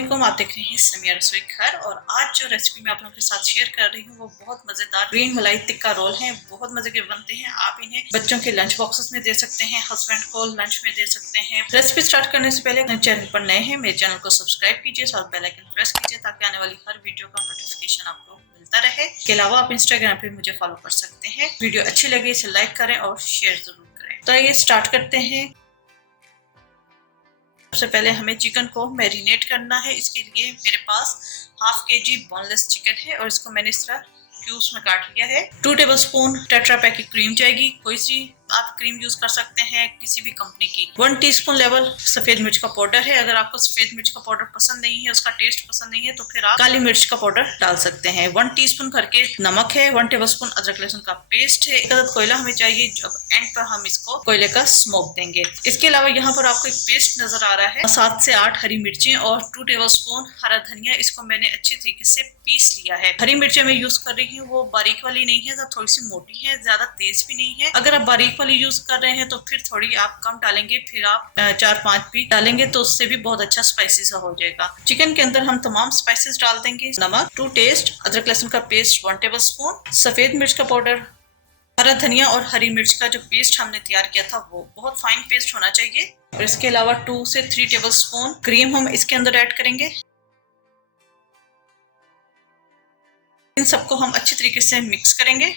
अस्सलामुअलैकुम, आप देख रहे हैं समिया रसोई घर। और आज जो रेसिपी मैं आप लोगों के साथ शेयर कर रही हूँ वो बहुत मजेदार ग्रीन मलाई टिक्का रोल है। बहुत मजे के बनते हैं। आप इन्हें बच्चों के लंच बॉक्सेस में दे सकते हैं, हस्बैंड को लंच में दे सकते हैं। रेसिपी स्टार्ट करने से पहले चैनल पर नए हैं मेरे चैनल को सब्सक्राइब कीजिए, साथ बेल आइकन प्रेस कीजिए ताकि आने वाली हर वीडियो का नोटिफिकेशन आपको मिलता रहे। इसके अलावा आप इंस्टाग्राम पे मुझे फॉलो कर सकते हैं। वीडियो अच्छी लगे इसे लाइक करें और शेयर जरूर करें। तो ये स्टार्ट करते हैं। सबसे पहले हमें चिकन को मैरिनेट करना है। इसके लिए मेरे पास हाफ केजी बोनलेस चिकन है और इसको मैंने इस तरह क्यूब्स में काट लिया है। 2 टेबलस्पून टेट्रा पैक की क्रीम जाएगी। कोई सी आप क्रीम यूज कर सकते हैं, किसी भी कंपनी की। 1 टीस्पून लेवल सफेद मिर्च का पाउडर है। अगर आपको सफेद मिर्च का पाउडर पसंद नहीं है, उसका टेस्ट पसंद नहीं है, तो फिर आप काली मिर्च का पाउडर डाल सकते हैं। 1 टीस्पून करके नमक है। 1 टेबलस्पून अदरक लहसुन का पेस्ट है। एक अदद कोयला हमें चाहिए। जब एंड पर हम इसको कोयले का स्मोक देंगे। इसके अलावा यहाँ पर आपको एक पेस्ट नजर आ रहा है, 7 से 8 हरी मिर्चें और 2 टेबलस्पून हरा धनिया। इसको मैंने अच्छी तरीके से पीस लिया है। हरी मिर्चें मैं यूज कर रही हूँ वो बारीक वाली नहीं है, तो थोड़ी सी मोटी है, ज्यादा तेज भी नहीं है। अगर आप बारीक वाली यूज कर रहे हैं तो फिर थोड़ी आप कम डालेंगे, फिर आप 4-5 भी डालेंगे तो उससे भी बहुत अच्छा स्पाइसी सा हो जाएगा। चिकन के अंदर हम तमाम स्पाइसेस डाल देंगे। नमक 2 टेस्ट, अदरक लहसुन का पेस्ट 1 टेबलस्पून, सफेद मिर्च का पाउडर, हरा धनिया और हरी मिर्च का जो पेस्ट हमने तैयार किया था वो बहुत फाइन पेस्ट होना चाहिए। और इसके अलावा 2 से 3 टेबलस्पून क्रीम हम इसके अंदर ऐड करेंगे। इन सबको हम अच्छी तरीके से मिक्स करेंगे।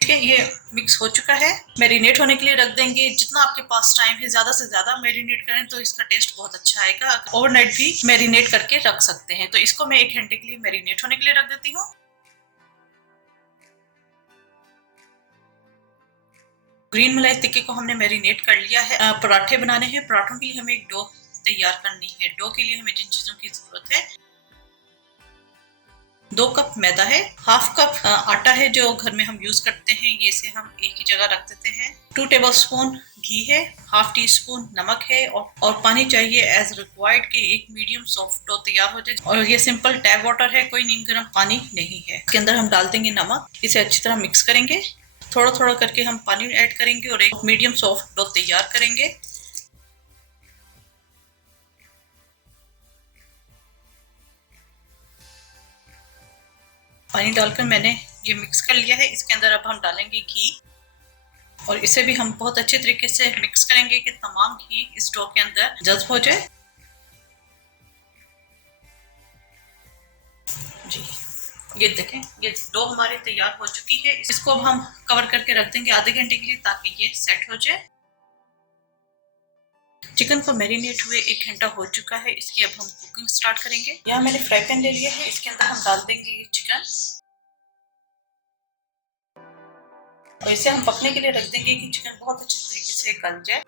ठीक है, ये मिक्स हो चुका है। मैरिनेट होने के लिए रख देंगे। जितना आपके पास टाइम है ज्यादा से ज्यादा मैरिनेट करें तो इसका टेस्ट बहुत अच्छा आएगा। ओवरनाइट भी मैरिनेट करके रख सकते हैं। तो इसको मैं 1 घंटे के लिए मैरिनेट होने के लिए रख देती हूँ। ग्रीन मलाई टिक्के को हमने मैरिनेट कर लिया है। पराठे बनाने हैं। पराठों के लिए हमें एक डो तैयार करनी है। डो के लिए हमें जिन चीजों की जरूरत है, 2 कप मैदा है, हाफ कप आटा है जो घर में हम यूज करते हैं, ये से हम एक ही जगह रख देते हैं। 2 टेबलस्पून घी है, हाफ टी स्पून नमक है और पानी चाहिए एज रिक्वायर्ड के एक मीडियम सॉफ्ट डो तैयार हो जाए। और ये सिंपल टैप वाटर है, कोई नीम गर्म पानी नहीं है। इसके अंदर हम डाल देंगे नमक। इसे अच्छी तरह मिक्स करेंगे। थोड़ा थोड़ा करके हम पानी ऐड करेंगे और एक मीडियम सॉफ्ट डो तैयार करेंगे। पानी डालकर मैंने ये मिक्स कर लिया है। इसके अंदर अब हम डालेंगे घी और इसे भी हम बहुत अच्छे तरीके से मिक्स करेंगे कि तमाम घी इस डो के अंदर जज्ब हो जाए। जी, ये देखें, ये डो हमारी तैयार हो चुकी है। इसको अब हम कवर करके रख देंगे आधे घंटे के लिए ताकि ये सेट हो जाए। चिकन को मैरिनेट हुए 1 घंटा हो चुका है। इसकी अब हम कुकिंग स्टार्ट करेंगे। यहाँ मैंने फ्राई पैन ले लिया है। इसके अंदर हम डाल देंगे ये चिकन और इसे हम पकने के लिए रख देंगे कि चिकन बहुत अच्छे तरीके से गल जाए।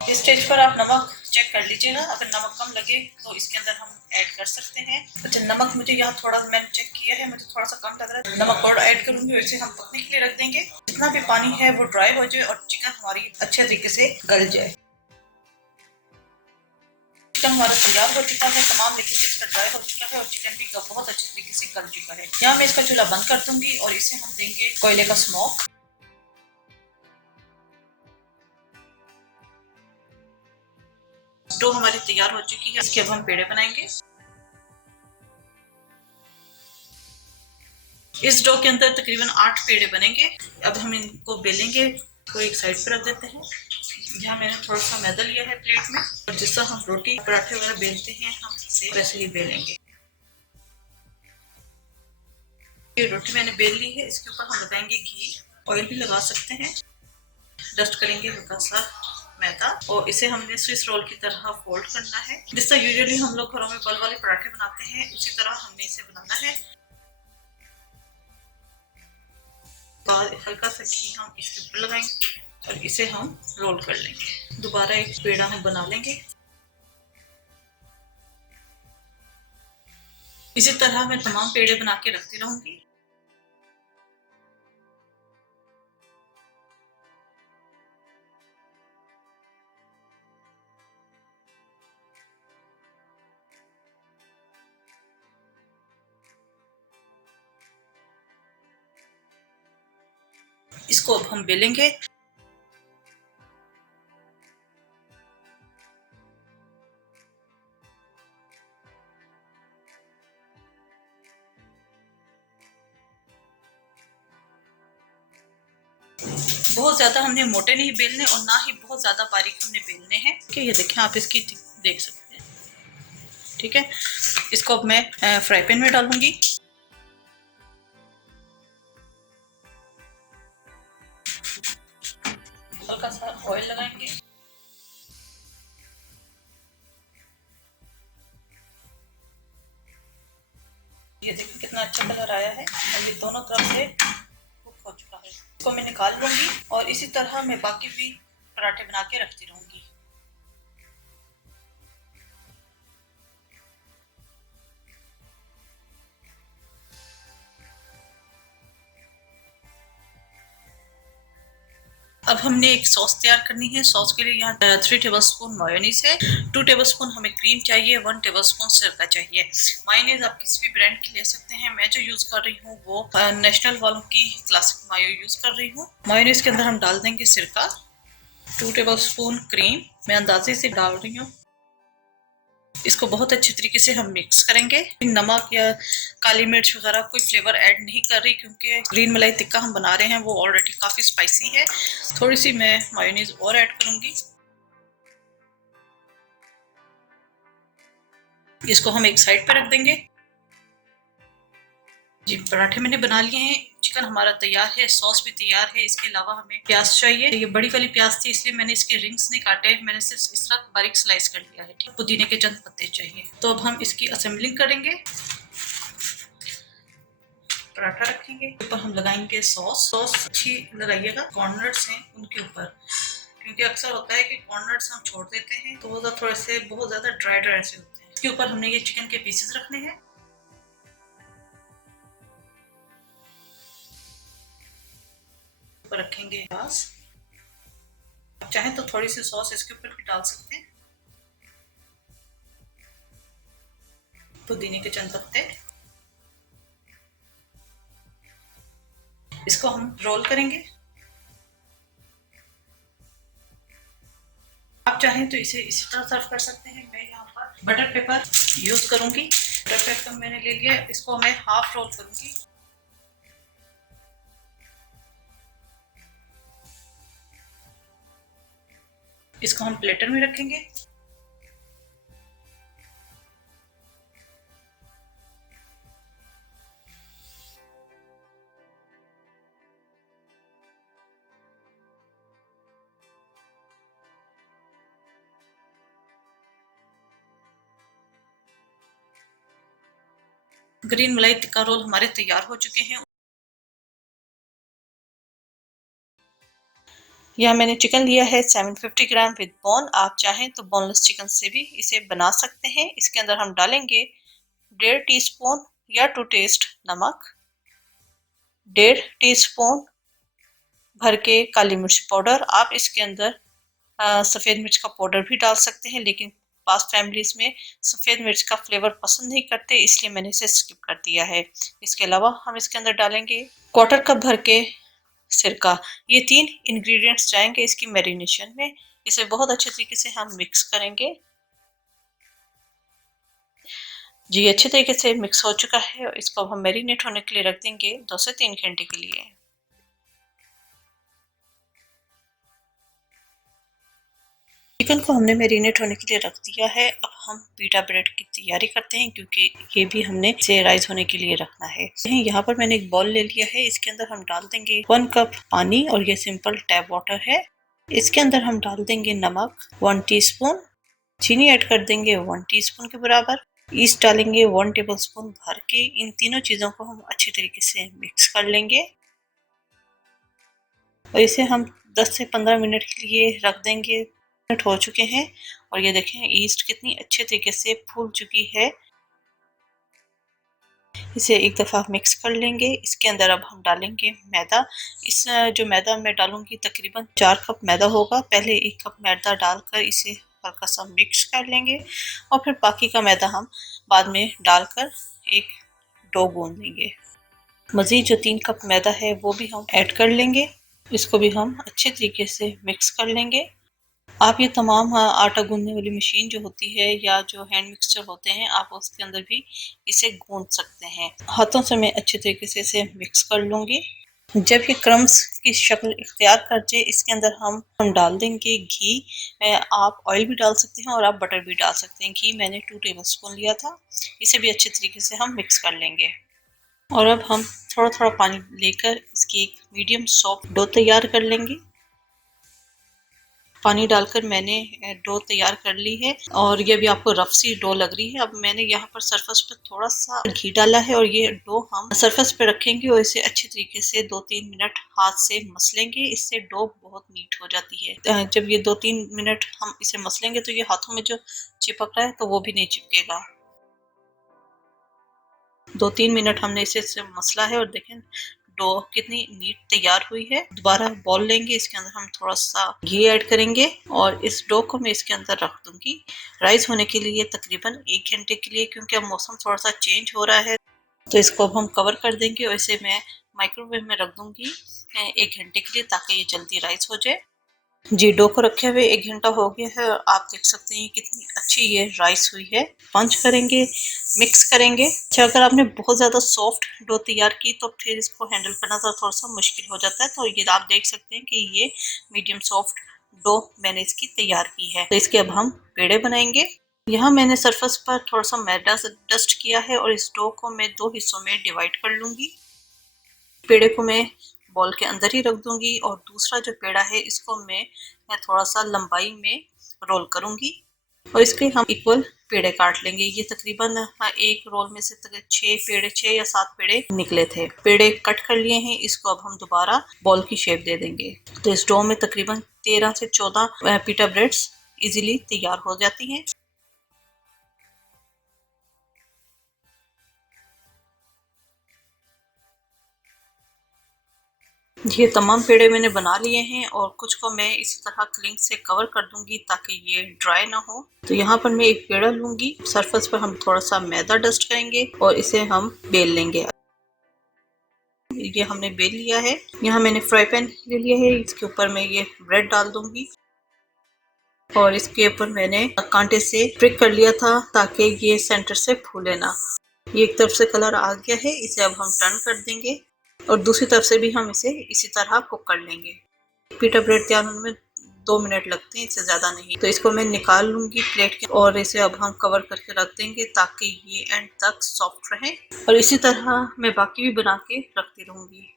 इस स्टेज पर आप नमक चेक कर लीजिएगा। अगर नमक कम लगे तो इसके अंदर हम ऐड कर सकते हैं। अच्छा, नमक मुझे यहाँ थोड़ा मैंने चेक किया है, मुझे थोड़ा सा कम लग रहा है। नमक और ऐड करूंगी और इसे हम पकने के लिए रख देंगे। जितना भी पानी है वो ड्राई हो जाए और चिकन हमारी अच्छे तरीके से गल जाए। चिकन हमारा तैयार हो चुका है, तमाम लेकिन इसका ड्राई हो चुका है और चिकन भी बहुत अच्छे तरीके से गल चुका है। यहाँ मैं इसका चूल्हा बंद कर दूंगी और इसे हम देंगे कोयले का स्मोक। डो हमारी तैयार हो चुकी है। इसके अब हम पेड़े बनाएंगे। इस डो के अंदर तकरीबन 8 पेड़े बनेंगे। अब हम इनको बेलेंगे, तो एक साइड पर रख देते हैं। यहाँ मैंने थोड़ा सा मैदा लिया है प्लेट में और जिससे हम रोटी पराठे वगैरह बेलते हैं हम इसे वैसे ही बेलेंगे। ये रोटी मैंने बेल ली है। इसके ऊपर हम लगाएंगे घी, ऑयल भी लगा सकते हैं। डस्ट करेंगे हल्का सा मैदा और इसे हमने स्विस रोल की तरह फोल्ड करना है। जिस तरह यूजुअली हम लोग घरों में बल वाले पराठे बनाते हैं उसी तरह हमने इसे बनाना है। हल्का सा घी हम इसके ऊपर लगाएंगे और इसे हम रोल कर लेंगे। दोबारा एक पेड़ा हम बना लेंगे। इसी तरह मैं तमाम पेड़े बना के रखती रहूंगी। इसको अब हम बेलेंगे। बहुत ज़्यादा हमने मोटे नहीं बेलने और ना ही बहुत ज़्यादा बारीक हमने बेलने हैं। ठीक है, ये देखें आप इसकी देख सकते हैं। ठीक है, इसको अब मैं फ्राई पैन में डालूंगी। हल्का सा ऑयल लगाएंगे। ये देखिए कितना अच्छा कलर आया है और ये दोनों तरफ से कुक हो चुका है। इसको मैं निकाल लूंगी और इसी तरह मैं बाकी भी पराठे बना के रखती रहूंगी। अब हमने एक सॉस तैयार करनी है। सॉस के लिए यहाँ 3 टेबलस्पून मेयोनीज है, 2 टेबलस्पून हमें क्रीम चाहिए, 1 टेबलस्पून सिरका चाहिए। मायोनीज आप किसी भी ब्रांड की ले सकते हैं। मैं जो यूज कर रही हूँ वो नेशनल वालों की क्लासिक मायो यूज कर रही हूँ। मायोनीज के अंदर हम डाल देंगे सिरका, 2 टेबलस्पून क्रीम मैं अंदाजे से डाल रही हूँ। इसको बहुत अच्छे तरीके से हम मिक्स करेंगे। नमक या काली मिर्च वगैरह कोई फ्लेवर ऐड नहीं कर रही क्योंकि ग्रीन मलाई टिक्का हम बना रहे हैं वो ऑलरेडी काफ़ी स्पाइसी है। थोड़ी सी मैं मायोनीज और ऐड करूंगी। इसको हम एक साइड पे रख देंगे। जी, पराठे मैंने बना लिए हैं। चिकन हमारा तैयार है, सॉस भी तैयार है। इसके अलावा हमें प्याज चाहिए। ये बड़ी वाली प्याज थी इसलिए मैंने इसके रिंग्स नहीं काटे, मैंने सिर्फ इस तरह बारीक स्लाइस कर लिया है। ठीक, पुदीने के चंद पत्ते चाहिए। तो अब हम इसकी असेंबलिंग करेंगे। पराठा रखेंगे, ऊपर हम लगाएंगे सॉस। सॉस अच्छी लगाइएगा, कॉर्नर्स हैं उनके ऊपर, क्योंकि अक्सर होता है कि कॉर्नर्स हम छोड़ देते हैं तो वो थोड़े से बहुत ज्यादा ड्राई ड्राई से होते हैं। इसके ऊपर हमने ये चिकन के पीसेस रखने हैं। ऊपर रखेंगे प्याज, चाहे तो थोड़ी सी सॉस इसके ऊपर भी डाल सकते हैं। पुदीने के चंद पत्ते, इसको हम रोल करेंगे। आप चाहें तो इसे इसी तरह सर्व कर सकते हैं। मैं यहाँ पर बटर पेपर यूज करूंगी। बटर पेपर मैंने ले लिया, इसको मैं हाफ रोल करूंगी। इसको हम प्लेटर में रखेंगे। ग्रीन मलाई टिक्का रोल हमारे तैयार हो चुके हैं। यह मैंने चिकन लिया है 750 ग्राम विद बोन। आप चाहें तो बोनलेस चिकन से भी इसे बना सकते हैं। इसके अंदर हम डालेंगे 1.5 टीस्पून या टू टेस्ट नमक, 1.5 टीस्पून भर के काली मिर्च पाउडर। आप इसके अंदर सफ़ेद मिर्च का पाउडर भी डाल सकते हैं, लेकिन पास फैमिलीज में सफ़ेद मिर्च का फ्लेवर पसंद नहीं करते, इसलिए मैंने इसे स्किप कर दिया है। इसके अलावा हम इसके अंदर डालेंगे 1/4 कप भर के सिरका। ये 3 इंग्रेडिएंट्स जाएंगे इसकी मैरिनेशन में। इसे बहुत अच्छे तरीके से हम मिक्स करेंगे। जी, अच्छे तरीके से मिक्स हो चुका है। इसको हम मैरिनेट होने के लिए रख देंगे 2 से 3 घंटे के लिए। चिकन को हमने मैरिनेट होने के लिए रख दिया है। अब हम पीटा ब्रेड की तैयारी करते हैं, क्योंकि ये भी हमने इसे राइस होने के लिए रखना है। यहाँ पर मैंने एक बॉल ले लिया है। इसके अंदर हम डाल देंगे 1 कप पानी और ये सिंपल टैप वाटर है। इसके अंदर हम डाल देंगे नमक 1 टीस्पून, चीनी ऐड कर देंगे 1 टीस्पून के बराबर, ईस्ट डालेंगे 1 टेबलस्पून भर के। इन तीनों चीज़ों को हम अच्छी तरीके से मिक्स कर लेंगे और इसे हम 10 से 15 मिनट के लिए रख देंगे। मिनट हो चुके हैं और ये देखें ईस्ट कितनी अच्छे तरीके से फूल चुकी है। इसे एक दफ़ा मिक्स कर लेंगे। इसके अंदर अब हम डालेंगे मैदा। इस जो मैदा मैं डालूंगी तकरीबन 4 कप मैदा होगा। पहले 1 कप मैदा डालकर इसे हल्का सा मिक्स कर लेंगे और फिर बाकी का मैदा हम बाद में डालकर एक डो गूंद लेंगे। मज़ीद जो 3 कप मैदा है वो भी हम ऐड कर लेंगे। इसको भी हम अच्छे तरीके से मिक्स कर लेंगे। आप ये तमाम आटा गूंदने वाली मशीन जो होती है या जो हैंड मिक्सचर होते हैं, आप उसके अंदर भी इसे गूंद सकते हैं। हाथों से मैं अच्छे तरीके से इसे मिक्स कर लूंगी। जब ये क्रम्स की शक्ल इख्तियार कर जाए, इसके अंदर हम डाल देंगे घी। आप ऑयल भी डाल सकते हैं और आप बटर भी डाल सकते हैं। घी मैंने 2 टेबल स्पून लिया था। इसे भी अच्छे तरीके से हम मिक्स कर लेंगे। और अब हम थोड़ा थोड़ा पानी लेकर इसकी एक मीडियम सॉफ्ट डो तैयार कर लेंगे। पानी डालकर मैंने डो तैयार कर ली है और ये भी आपको रफ सी डो लग रही है। अब मैंने यहाँ पर सरफेस पे थोड़ा सा घी डाला है और ये डो हम सरफेस पे रखेंगे और इसे अच्छे तरीके से 2-3 मिनट हाथ से मसलेंगे। इससे डो बहुत नीट हो जाती है। जब ये 2-3 मिनट हम इसे मसलेंगे तो ये हाथों में जो चिपक रहा है तो वो भी नहीं चिपकेगा। 2-3 मिनट हमने इसे मसला है और देखें डो कितनी नीट तैयार हुई है। दोबारा बॉल लेंगे, इसके अंदर हम थोड़ा सा घी ऐड करेंगे और इस डो को मैं इसके अंदर रख दूंगी राइस होने के लिए तकरीबन 1 घंटे के लिए, क्योंकि अब मौसम थोड़ा सा चेंज हो रहा है। तो इसको अब हम कवर कर देंगे और इसे मैं माइक्रोवेव में रख दूंगी 1 घंटे के लिए, ताकि ये जल्दी राइस हो जाए। जी, डो को रखे हुए 1 घंटा हो गया है और आप देख सकते हैं कितनी अच्छी ये राइस हुई है। पंच करेंगे, मिक्स करेंगे। अच्छा, अगर आपने बहुत ज़्यादा सॉफ्ट डो तैयार की तो फिर इसको हैंडल करना थोड़ा सा मुश्किल हो जाता है। तो ये आप देख सकते हैं कि ये मीडियम सॉफ्ट डो मैंने इसकी तैयार की है। तो इसके अब हम पेड़े बनाएंगे। यहाँ मैंने सरफेस पर थोड़ा सा मैदा डस्ट किया है और इस डो को मैं 2 हिस्सों में डिवाइड कर लूंगी। पेड़े को मैं बॉल के अंदर ही रख दूंगी और दूसरा जो पेड़ा है इसको मैं थोड़ा सा लंबाई में रोल करूंगी और इसके हम इक्वल पेड़े काट लेंगे। ये तकरीबन एक रोल में से 6 या 7 पेड़े निकले थे। पेड़े कट कर लिए हैं, इसको अब हम दोबारा बॉल की शेप दे देंगे। तो इस डो में तकरीबन 13 से 14 पीटा ब्रेड्स इजीली तैयार हो जाती हैं। ये तमाम पेड़े मैंने बना लिए हैं और कुछ को मैं इसी तरह क्लिंग से कवर कर दूंगी ताकि ये ड्राई ना हो। तो यहाँ पर मैं एक पेड़ा लूंगी, सरफेस पर हम थोड़ा सा मैदा डस्ट करेंगे और इसे हम बेल लेंगे। ये हमने बेल लिया है। यहाँ मैंने फ्राई पैन ले लिया है, इसके ऊपर मैं ये ब्रेड डाल दूंगी और इसके ऊपर मैंने कांटे से प्रिक कर लिया था ताकि ये सेंटर से फूले ना। ये एक तरफ से कलर आ गया है, इसे अब हम टर्न कर देंगे और दूसरी तरफ से भी हम इसे इसी तरह कुक कर लेंगे। पीटा ब्रेड तैयार होने में 2 मिनट लगते हैं, इससे ज़्यादा नहीं। तो इसको मैं निकाल लूंगी प्लेट के और इसे अब हम कवर करके रख देंगे ताकि ये एंड तक सॉफ्ट रहे और इसी तरह मैं बाकी भी बना के रखती रहूंगी।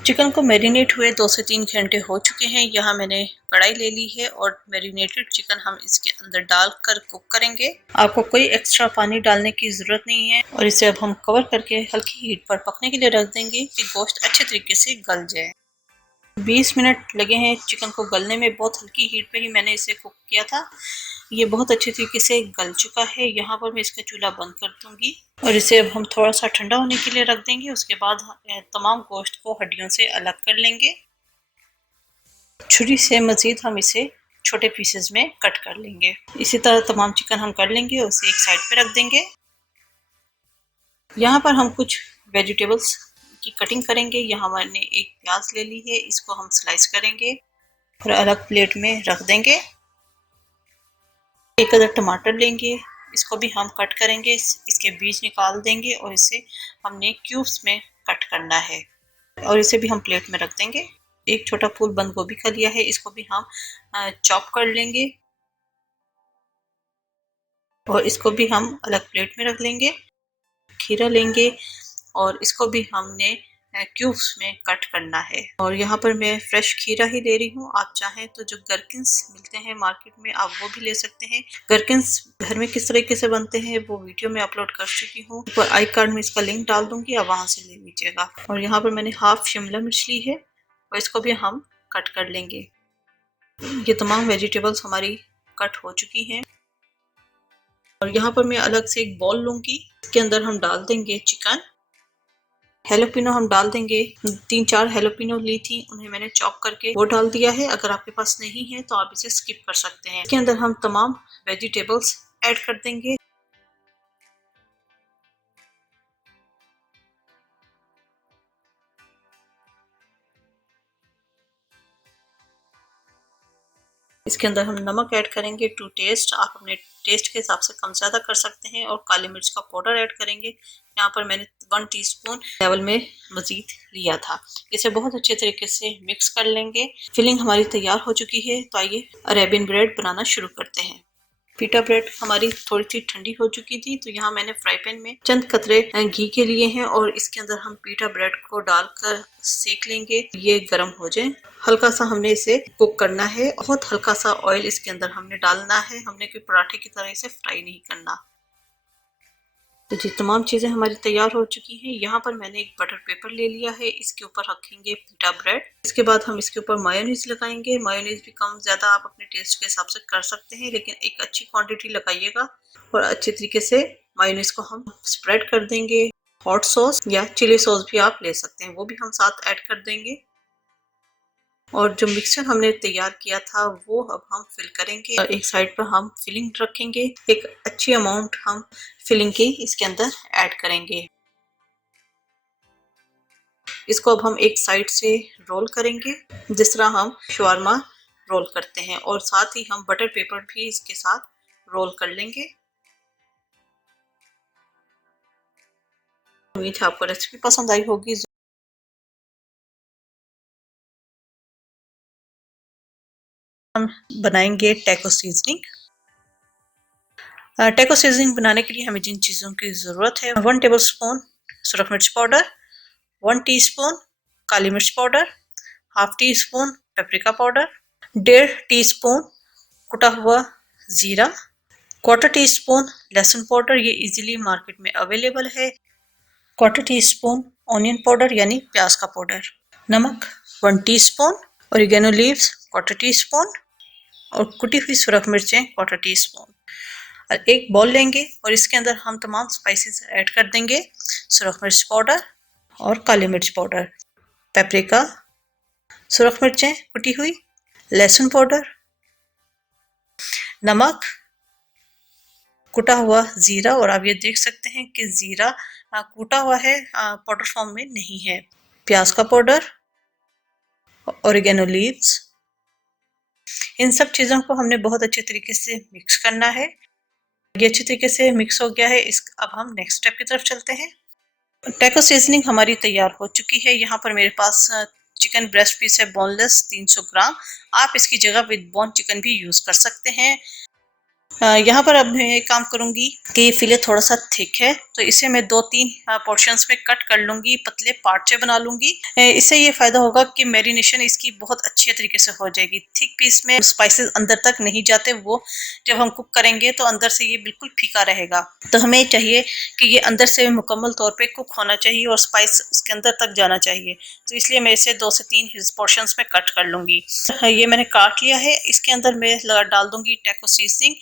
चिकन को मैरिनेट हुए 2 से 3 घंटे हो चुके हैं। यहाँ मैंने कढ़ाई ले ली है और मैरिनेटेड चिकन हम इसके अंदर डालकर कुक करेंगे। आपको कोई एक्स्ट्रा पानी डालने की ज़रूरत नहीं है और इसे अब हम कवर करके हल्की हीट पर पकने के लिए रख देंगे कि गोश्त अच्छे तरीके से गल जाए। 20 मिनट लगे हैं चिकन को गलने में। बहुत हल्की हीट पे ही मैंने इसे कुक किया था। ये बहुत अच्छे तरीके से गल चुका है। यहाँ पर मैं इसका चूल्हा बंद कर दूंगी और इसे अब हम थोड़ा सा ठंडा होने के लिए रख देंगे। उसके बाद तमाम गोश्त को हड्डियों से अलग कर लेंगे। छुरी से मजीद हम इसे छोटे पीसेस में कट कर लेंगे। इसी तरह तमाम चिकन हम कर लेंगे और उसे एक साइड पे रख देंगे। यहाँ पर हम कुछ वेजिटेबल्स की कटिंग करेंगे। यहाँ मैंने एक प्याज ले ली है, इसको हम स्लाइस करेंगे और अलग प्लेट में रख देंगे। एक अदर टमाटर लेंगे, इसको भी हम कट करेंगे, इसके बीज निकाल देंगे और इसे हमने क्यूब्स में कट करना है और इसे भी हम प्लेट में रख देंगे। एक छोटा फूल बंद गोभी का लिया है, इसको भी हम चॉप कर लेंगे और इसको भी हम अलग प्लेट में रख लेंगे। खीरा लेंगे और इसको भी हमने क्यूब्स में कट करना है और यहाँ पर मैं फ्रेश खीरा ही ले रही हूँ। आप चाहें तो जो गरकिन्स मिलते हैं मार्केट में आप वो भी ले सकते हैं। गरकिन्स घर में किस तरीके से बनते हैं वो वीडियो में अपलोड कर चुकी हूँ, ऊपर आई कार्ड में इसका लिंक डाल दूंगी, आप वहां से ले लीजिएगा। और यहाँ पर मैंने हाफ शिमला मिर्च ली है और इसको भी हम कट कर लेंगे। ये तमाम वेजिटेबल्स हमारी कट हो चुकी हैं और यहाँ पर मैं अलग से एक बॉल लूंगी, इसके अंदर हम डाल देंगे चिकन। हेलोपिनो हम डाल देंगे। 3-4 हेलोपिनो ली थी, उन्हें मैंने चॉप करके वो डाल दिया है। अगर आपके पास नहीं है तो आप इसे स्किप कर सकते हैं। इसके अंदर हम तमाम वेजिटेबल्स ऐड कर देंगे। इसके अंदर हम नमक ऐड करेंगे टू टेस्ट। आप अपने टेस्ट के हिसाब से कम ज़्यादा कर सकते हैं। और काली मिर्च का पाउडर ऐड करेंगे। यहाँ पर मैंने 1 टीस्पून लेवल में मज़ीद लिया था। इसे बहुत अच्छे तरीके से मिक्स कर लेंगे। फिलिंग हमारी तैयार हो चुकी है, तो आइए अरेबियन ब्रेड बनाना शुरू करते हैं। पीटा ब्रेड हमारी थोड़ी सी ठंडी हो चुकी थी, तो यहाँ मैंने फ्राई पैन में चंद कतरे घी के लिए हैं और इसके अंदर हम पीटा ब्रेड को डालकर सेक लेंगे। ये गर्म हो जाए, हल्का सा हमने इसे कुक करना है। बहुत हल्का सा ऑयल इसके अंदर हमने डालना है। हमने कोई पराठे की तरह इसे फ्राई नहीं करना। तो जी तमाम चीज़ें हमारी तैयार हो चुकी हैं। यहाँ पर मैंने एक बटर पेपर ले लिया है, इसके ऊपर रखेंगे पीटा ब्रेड। इसके बाद हम इसके ऊपर मायोनीज लगाएंगे। मायोनीज भी कम ज़्यादा आप अपने टेस्ट के हिसाब से कर सकते हैं, लेकिन एक अच्छी क्वांटिटी लगाइएगा। और अच्छे तरीके से मायोनीज को हम स्प्रेड कर देंगे। हॉट सॉस या चिली सॉस भी आप ले सकते हैं, वो भी हम साथ ऐड कर देंगे। और जो मिक्सचर हमने तैयार किया था वो अब हम फिल करेंगे। एक साइड पर हम फिलिंग रखेंगे। एक अच्छी अमाउंट हम फिलिंग की इसके अंदर ऐड करेंगे। इसको अब हम एक साइड से रोल करेंगे, जिस तरह हम शवारमा रोल करते हैं। और साथ ही हम बटर पेपर भी इसके साथ रोल कर लेंगे। उम्मीद है आपको रेसिपी पसंद आई होगी। हम बनाएंगे टैको सीजनिंग। टैको सीजनिंग बनाने के लिए हमें जिन चीज़ों की ज़रूरत है, 1 टेबल स्पून सुरख मिर्च पाउडर, 1 टीस्पून काली मिर्च powder, half tea spoon paprika powder, 1.5 teaspoon कुटा हुआ ज़ीरा, 1/4 टीस्पून लहसुन पाउडर, ये इजीली मार्केट में अवेलेबल है, 1/4 टीस्पून ऑनियन पाउडर यानी प्याज का पाउडर, नमक 1 टीस्पून, ओरिगेनो लीव्स 1/4 टीस्पून और कुटी हुई सुरख मिर्चें 1/4 टीस्पून। और एक बॉल लेंगे और इसके अंदर हम तमाम स्पाइसेस ऐड कर देंगे। सुरख मिर्च पाउडर और काली मिर्च पाउडर, पेपरिका, सुरख मिर्चें कुटी हुई, लहसुन पाउडर, नमक, कुटा हुआ जीरा। और आप ये देख सकते हैं कि जीरा कूटा हुआ है, पाउडर फॉर्म में नहीं है, प्याज का पाउडर, ओरिगेनो लीव्स। इन सब चीज़ों को हमने बहुत अच्छे तरीके से मिक्स करना है। ये अच्छी तरीके से मिक्स हो गया है। अब हम नेक्स्ट स्टेप की तरफ चलते हैं। टैको सीजनिंग हमारी तैयार हो चुकी है। यहाँ पर मेरे पास चिकन ब्रेस्ट पीस है, बोनलेस 300 ग्राम। आप इसकी जगह विद बोन चिकन भी यूज़ कर सकते हैं। यहाँ पर अब मैं एक काम करूंगी कि ये फिले थोड़ा सा थिक है, तो इसे मैं 2-3 पोर्शंस में कट कर लूंगी, पतले पार्चे बना लूंगी। इससे ये फायदा होगा कि मैरिनेशन इसकी बहुत अच्छे तरीके से हो जाएगी। थिक पीस में स्पाइसेस अंदर तक नहीं जाते, वो जब हम कुक करेंगे तो अंदर से ये बिल्कुल फीका रहेगा। तो हमें चाहिए कि ये अंदर से मुकम्मल तौर पर कुक होना चाहिए और स्पाइस उसके अंदर तक जाना चाहिए। तो इसलिए मैं इसे 2 से 3 पोर्शंस में कट कर लूंगी। ये मैंने काट लिया है। इसके अंदर मैं डाल दूंगी टैको सीजनिंग।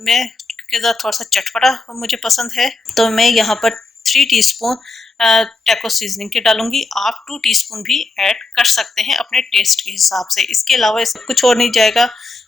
मैं थोड़ा सा चटपटा मुझे पसंद है, तो मैं यहाँ पर 3 टीस्पून टैको सीजनिंग के डालूंगी। आप 2 टीस्पून भी ऐड कर सकते हैं अपने टेस्ट के हिसाब से। इसके अलावा इसमें कुछ और नहीं जाएगा,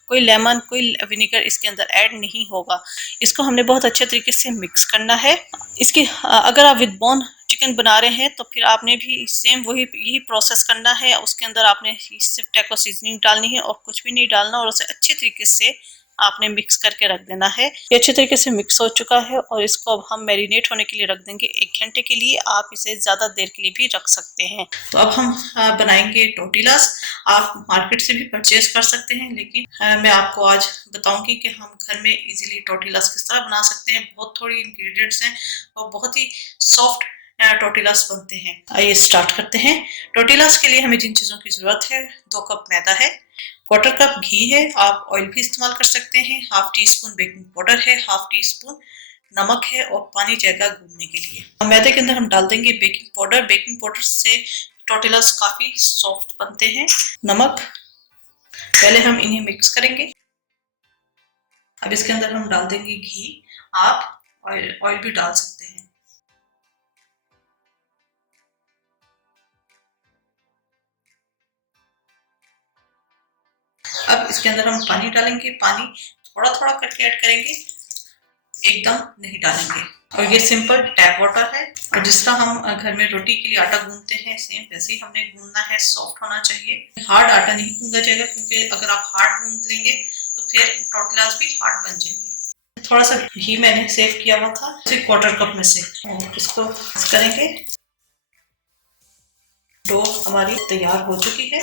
कोई लेमन कोई विनेगर इसके अंदर ऐड नहीं होगा। इसको हमने बहुत अच्छे तरीके से मिक्स करना है। इसकी अगर आप विद बोन चिकन बना रहे हैं तो फिर आपने भी सेम यही प्रोसेस करना है। उसके अंदर आपने सिर्फ टैको सीजनिंग डालनी है और कुछ भी नहीं डालना, और उसे अच्छे तरीके से आपने मिक्स करके रख देना है। ये अच्छे तरीके से मिक्स हो चुका है और इसको अब हम मैरिनेट होने के लिए रख देंगे 1 घंटे के लिए। आप इसे ज़्यादा देर के लिए भी रख सकते हैं। तो अब हम बनाएंगे टोर्टिलास। आप मार्केट से भी परचेज कर सकते हैं, लेकिन मैं आपको आज बताऊंगी कि हम घर में इजीली टोर्टिलास किस तरह बना सकते हैं। बहुत थोड़ी इंग्रेडिएंट्स हैं और बहुत ही सॉफ्ट टोर्टिलास बनते हैं। आइए स्टार्ट करते हैं। टोर्टिलास के लिए हमें जिन चीज़ों की ज़रूरत है, 2 कप मैदा है, 1/4 कप घी है, आप ऑयल भी इस्तेमाल कर सकते हैं, half tea spoon baking powder है, हाफ टी स्पून नमक है और पानी जाएगा गूंदने के लिए। मैदे के अंदर हम डाल देंगे बेकिंग पाउडर। बेकिंग पाउडर से टोर्टिलास काफी सॉफ्ट बनते हैं। नमक, पहले हम इन्हें मिक्स करेंगे। अब इसके अंदर हम डाल देंगे घी। आप ऑयल भी डाल सकते हैं। अब इसके अंदर हम पानी डालेंगे। पानी थोड़ा थोड़ा करके ऐड करेंगे, एकदम नहीं डालेंगे। और ये सिंपल टैप वाटर है। और जिस तरह हम घर में रोटी के लिए आटा गूंदते हैं सेम वैसे ही हमने गूंदना है, सॉफ्ट होना चाहिए। हार्ड आटा नहीं गूंदा जाएगा क्योंकि अगर आप हार्ड गूंद लेंगे तो फिर टोटलास भी हार्ड बन जाएंगे। थोड़ा सा घी मैंने सेव किया हुआ था, सिर्फ क्वार्टर कप में से, और इसको करेंगे। डो हमारी तैयार हो चुकी है,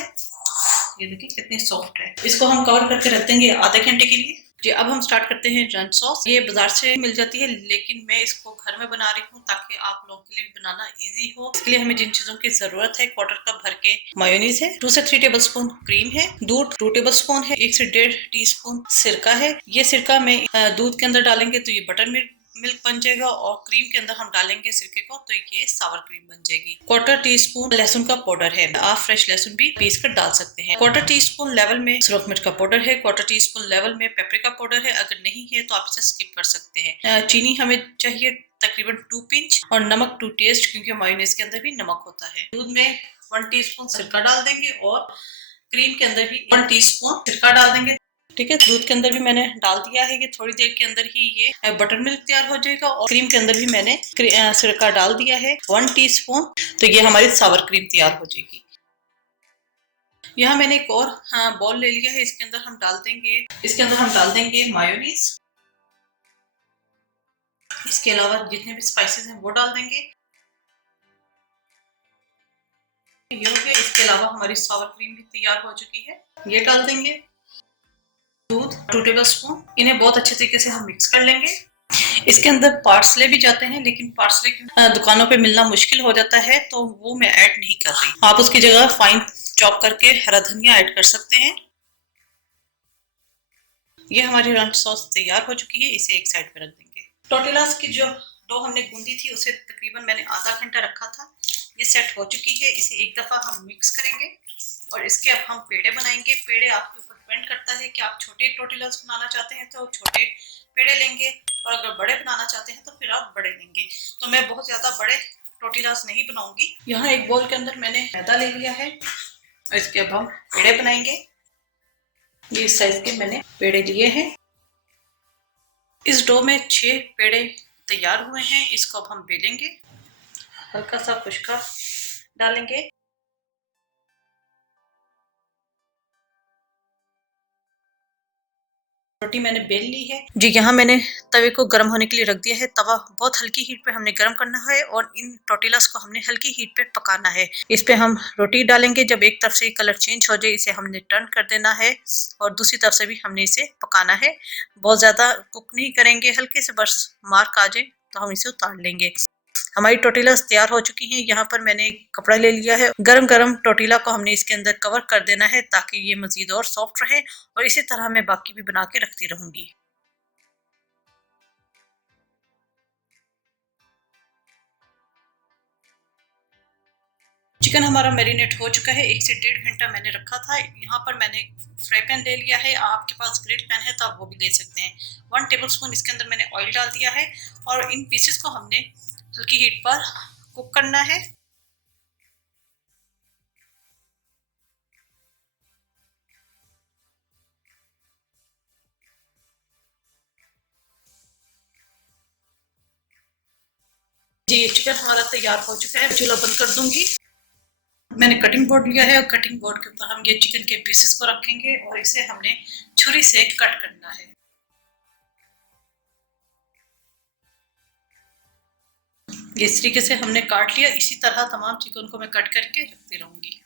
ये देखिए कितनी सॉफ्ट है। इसको हम कवर करके रख देंगे आधे घंटे के लिए। जी अब हम स्टार्ट करते हैं रंच सॉस। ये बाजार से मिल जाती है लेकिन मैं इसको घर में बना रही हूँ ताकि आप लोगों के लिए बनाना इजी हो। इसके लिए हमें जिन चीजों की जरूरत है, क्वार्टर कप भर के मायोनीज है, 2 से 3 टेबल स्पून क्रीम है, दूध 2 टेबल स्पून है, 1 से 1.5 टीस्पून सिरका है। ये सिरका में दूध के अंदर डालेंगे तो ये बटर मिल्क बन जाएगा, और क्रीम के अंदर हम डालेंगे सिरके को तो ये सावर क्रीम बन जाएगी। क्वार्टर टी स्पून लहसुन का पाउडर है, आप फ्रेश लहसुन भी पीस कर डाल सकते हैं। क्वार्टर टी स्पून लेवल में सुरख मिर्च का पाउडर है, क्वार्टर टी स्पून लेवल में पेपरिका पाउडर है, अगर नहीं है तो आप इसे स्किप कर सकते हैं। चीनी हमें चाहिए तकरीबन 2 पिंच, और नमक टू टेस्ट क्योंकि मायोनीज के अंदर भी नमक होता है। दूध में 1 टीस्पून सिरका डाल देंगे और क्रीम के अंदर भी 1 टीस्पून सिरका डाल देंगे। ठीक है, दूध के अंदर भी मैंने डाल दिया है, ये थोड़ी देर के अंदर ही ये बटर मिल्क तैयार हो जाएगा। और क्रीम के अंदर भी मैंने सिरका डाल दिया है 1 टीस्पून, तो ये हमारी सावर क्रीम तैयार हो जाएगी। यहाँ मैंने एक और बॉल ले लिया है, इसके अंदर हम डाल देंगे मायोनीज। इसके अलावा जितने भी स्पाइसेस हैं वो डाल देंगे। ये हो गया। इसके अलावा हमारी सावर क्रीम भी तैयार हो चुकी है, ये डाल देंगे। दूध 2 टेबल स्पून, इन्हें बहुत अच्छे तरीके से हम मिक्स कर लेंगे। इसके अंदर पार्सले भी जाते हैं लेकिन पार्सले दुकानों पे मिलना मुश्किल हो जाता है तो वो मैं ऐड नहीं कर रही। आप उसकी जगह फाइन चॉप करके हरा धनिया ऐड कर सकते हैं। ये हमारी रंच सॉस तैयार हो चुकी है, इसे एक साइड पे रख देंगे। टोर्टिलास की जो डो हमने गूंदी थी उसे तकरीबन मैंने आधा घंटा रखा था, ये सेट हो चुकी है। इसे एक दफा हम मिक्स करेंगे और इसके अब हम पेड़े बनाएंगे। पेड़े आपके ऊपर डिपेंड करता है कि आप छोटे टोर्टिलास बनाना चाहते हैं तो छोटे पेड़े लेंगे, और अगर बड़े बनाना चाहते हैं तो फिर आप बड़े लेंगे। तो मैं बहुत ज्यादा बड़े टोर्टिलास नहीं बनाऊंगी। यहाँ एक बोल के अंदर मैंने मैदा ले लिया है और इसके अब हम पेड़े बनाएंगे। ये इस साइज के मैंने पेड़े लिए हैं। इस डो में 6 पेड़े तैयार हुए हैं, इसको अब हम बेलेंगे। हल्का सा खुशका डालेंगे। रोटी मैंने बेल ली है जी। यहाँ मैंने तवे को गर्म होने के लिए रख दिया है। तवा बहुत हल्की हीट पे हमने गर्म करना है और इन टोर्टिलास को हमने हल्की हीट पे पकाना है। इस पे हम रोटी डालेंगे, जब एक तरफ से कलर चेंज हो जाए इसे हमने टर्न कर देना है और दूसरी तरफ से भी हमने इसे पकाना है। बहुत ज्यादा कुक नहीं करेंगे, हल्के से बस मार्क आ जाए तो हम इसे उतार लेंगे। हमारी टोर्टिलास तैयार हो चुकी हैं। यहाँ पर मैंने एक कपड़ा ले लिया है, गरम गरम टोर्टिला को हमने इसके अंदर कवर कर देना है ताकि ये मजीद और सॉफ्ट रहे, और इसी तरह मैं बाकी भी बना के रखती रहूंगी। चिकन हमारा मैरिनेट हो चुका है, 1 से 1.5 घंटा मैंने रखा था। यहाँ पर मैंने फ्राई पैन ले लिया है, आपके पास ग्रिल पैन है तो आप वो भी ले सकते हैं। 1 टेबल स्पून इसके अंदर मैंने ऑयल डाल दिया है और इन पीसेस को हमने हल्की हीट पर कुक करना है। जी ये चिकन हमारा तैयार हो चुका है, चूल्हा बंद कर दूंगी। मैंने कटिंग बोर्ड लिया है और कटिंग बोर्ड के ऊपर हम ये चिकन के पीसेस को रखेंगे और इसे हमने छुरी से कट करना है। ये इस तरीके से हमने काट लिया। इसी तरह तमाम चिकन को मैं कट करके रखती रहूंगी।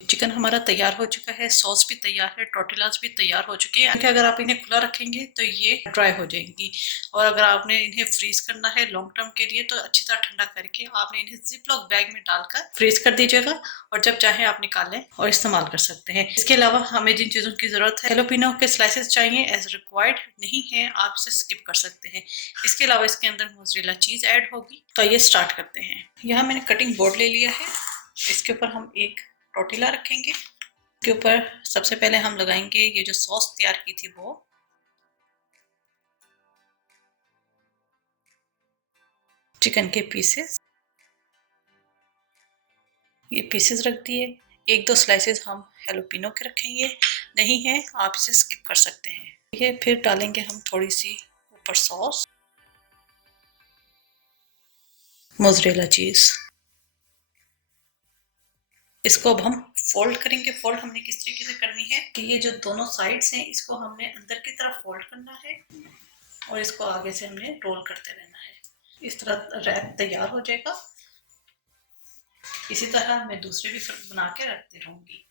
चिकन हमारा तैयार हो चुका है, सॉस भी तैयार है, टोर्टिलास भी तैयार हो चुके हैं। अगर आप इन्हें खुला रखेंगे तो ये ड्राई हो जाएंगी, और अगर आपने इन्हें फ्रीज करना है लॉन्ग टर्म के लिए तो अच्छी तरह ठंडा करके आपने इन्हें जिप लॉक बैग में डालकर फ्रीज कर दीजिएगा, और जब चाहे आप निकालें और इस्तेमाल कर सकते हैं। इसके अलावा हमें जिन चीज़ों की ज़रूरत है, हेलोपिनो के स्लाइसेस चाहिए, एज रिक्वायर्ड नहीं है आप इसे स्किप कर सकते हैं। इसके अलावा इसके अंदर मोज़रेला चीज़ ऐड होगी। तो ये स्टार्ट करते हैं। यहाँ मैंने कटिंग बोर्ड ले लिया है, इसके ऊपर हम एक टोर्टिला रखेंगे। के ऊपर सबसे पहले हम लगाएंगे ये जो सॉस तैयार की थी वो, चिकन के पीसेस, ये पीसेस रख दिए। एक दो स्लाइसेस हम हेलोपिनो के रखेंगे, नहीं है आप इसे स्किप कर सकते हैं। ठीक है, फिर डालेंगे हम थोड़ी सी ऊपर सॉस, मोज़रेला चीज। इसको अब हम फोल्ड करेंगे। फोल्ड हमने किस तरीके से करनी है कि ये जो दोनों साइड्स हैं इसको हमने अंदर की तरफ फोल्ड करना है और इसको आगे से हमने रोल करते रहना है। इस तरह रैप तैयार हो जाएगा। इसी तरह मैं दूसरे भी बना के रखती रहूंगी।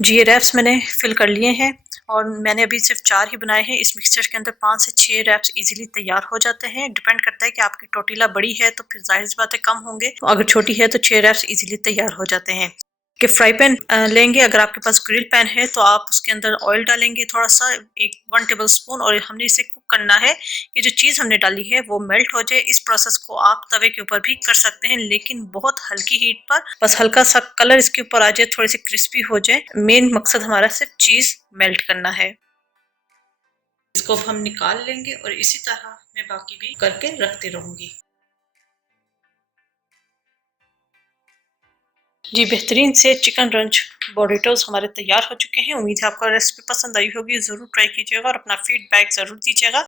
जी, ये रैप्स मैंने फिल कर लिए हैं और मैंने अभी सिर्फ 4 ही बनाए हैं। इस मिक्सचर के अंदर 5 से 6 रैप्स इजीली तैयार हो जाते हैं। डिपेंड करता है कि आपकी टोटीला बड़ी है तो फिर जाहिर सी बात है कम होंगे, तो अगर छोटी है तो 6 रैप्स इजीली तैयार हो जाते हैं। कि फ्राई पैन लेंगे, अगर आपके पास ग्रिल पैन है तो आप उसके अंदर ऑयल डालेंगे थोड़ा सा, 1 टेबल स्पून, और हमने इसे कुक करना है। ये जो चीज़ हमने डाली है वो मेल्ट हो जाए। इस प्रोसेस को आप तवे के ऊपर भी कर सकते हैं, लेकिन बहुत हल्की हीट पर, बस हल्का सा कलर इसके ऊपर आ जाए, थोड़ी सी क्रिस्पी हो जाए। मेन मकसद हमारा सिर्फ चीज़ मेल्ट करना है। इसको अब हम निकाल लेंगे और इसी तरह मैं बाकी भी करके रखती रहूंगी। जी, बेहतरीन से चिकन रंच बोरिटोज हमारे तैयार हो चुके हैं। उम्मीद है आपको रेसिपी पसंद आई होगी। ज़रूर ट्राई कीजिएगा और अपना फीडबैक ज़रूर दीजिएगा।